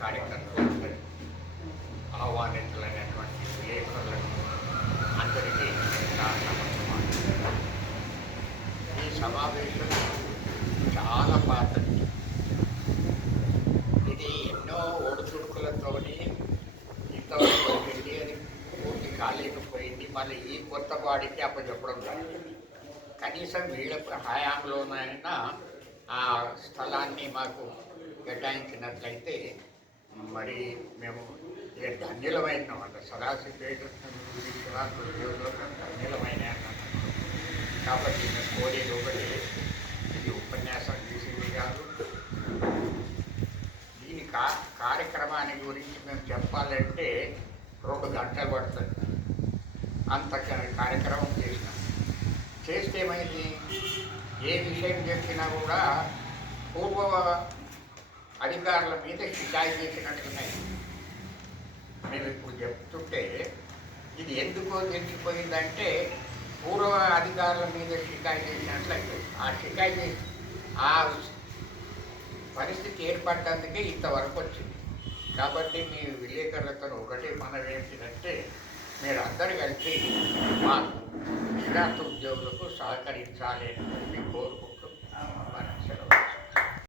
కార్యక్రమంలో ఆహ్వానితులైనటువంటి విలేకరులను అందరికీ నా నమస్కారం. ఈ సమావేశం చాలా పాతది. ఇది ఎన్నో ఒడిదుడుకులతోని ఇంతవరకు వెళ్ళి అది పూర్తి కాలేకపోయింది. మళ్ళీ ఈ కొత్త బాడీకి అప్పచెప్పడం జరిగింది. కనీసం వీళ్ళ హయాంలోనైనా ఆ స్థలాన్ని మాకు కేటాయించినట్లయితే మరి మేము ఇక ధన్యులమైన వాళ్ళ సదాశివపేట ఉద్యోగులు ధన్యులమైన కాబట్టి మేము కోరేది ఒకటి, ఇది ఉపన్యాసం చేసేది కాదు. దీని కార్యక్రమాన్ని గురించి మేము చెప్పాలంటే 2 గంటలు పడుతుంది. అంత కార్యక్రమం చేస్తే ఏమైంది, ఏ విషయం చెప్పినా కూడా పూర్వ అధికారుల మీద షికాయత్ చేసినట్లున్నాయి. మేము ఇప్పుడు చెప్తుంటే ఇది ఎందుకో తెలిసిపోయిందంటే పూర్వ అధికారుల మీద షికాయత్ చేసినట్లయితే ఆ పరిస్థితి ఏర్పడ్డందుకే ఇంతవరకు వచ్చింది. కాబట్టి మీ విలేకరులతో ఒకటే మనవి ఏంటంటే మీరు అందరూ కలిసి మా విశ్రాంత ఉద్యోగులకు సహకరించాలి అని కోరుకుంటున్నాను.